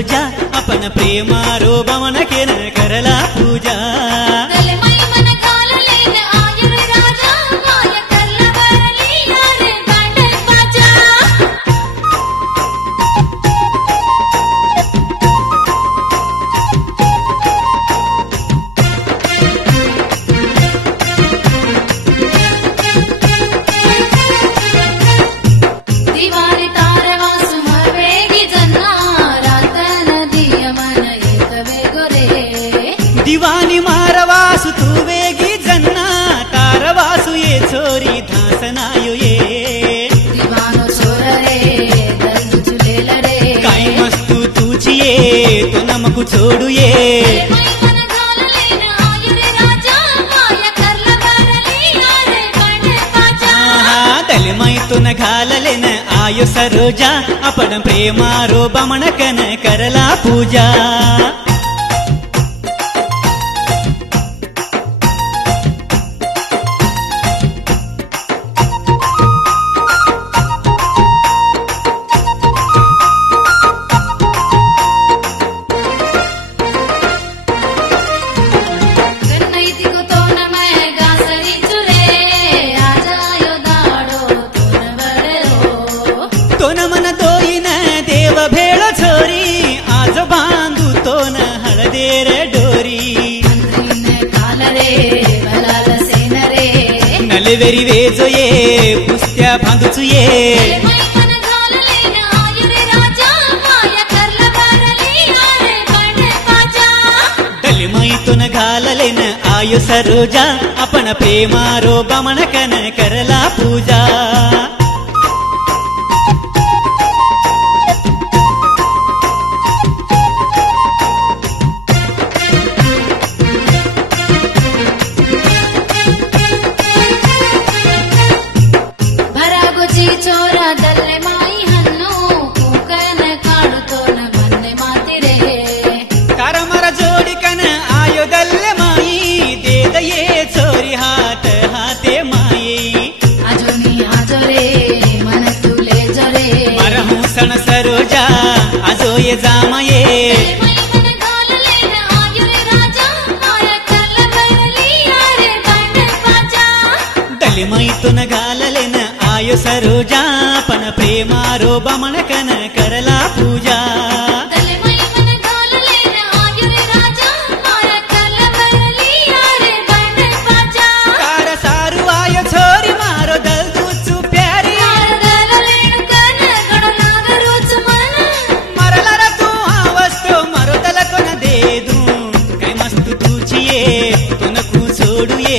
सरोजा अपन प्रेमारो बमन के न करला पूजा दिवानी मारवासु तू वेगी जन्ना तारवासु ये छोरी धासनायो ये दिवानो छोर रे दर्द चुलेल रे काय मस्तु तुझी ये तो नमकु छोडू ये दलमई तो न घाललेन आयो सरोजा अपन प्रेमारो बमन कन करला पूजा भेळ छोरी आज बांधू तो न हळदेर डोरी नलवेरी वेजो ये पुस्त्या बांधूचू ये दलमई तो न घाललेन आयो सरोजा अपन प्रेमारो बमन कन करला पूजा चोरा दल्ले माई हन्नो कूकन काडुतो न भन्ने मातिरे करमर जोड़ी कन आयो दल्ले माई दे दये चोरी हाथ हाथे माई आजो रे मन तुले जोरे मरहू सन सरोजा आजो ये जामये दलमई तो न घाललेन आयो सरोजा अपन प्रेमारो बमन कन करला पूजा कार सारू आयो छोरी मारो दल दूचू प्यारी मरला तू आवस्तो मरो दल को न दे दूं काय मस्तु तुझी ये तो न कू छोडू ये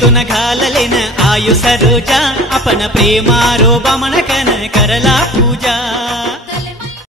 तो न घाललेन आयो सरोजा अपन प्रेमारो बमन कन करला पूजा।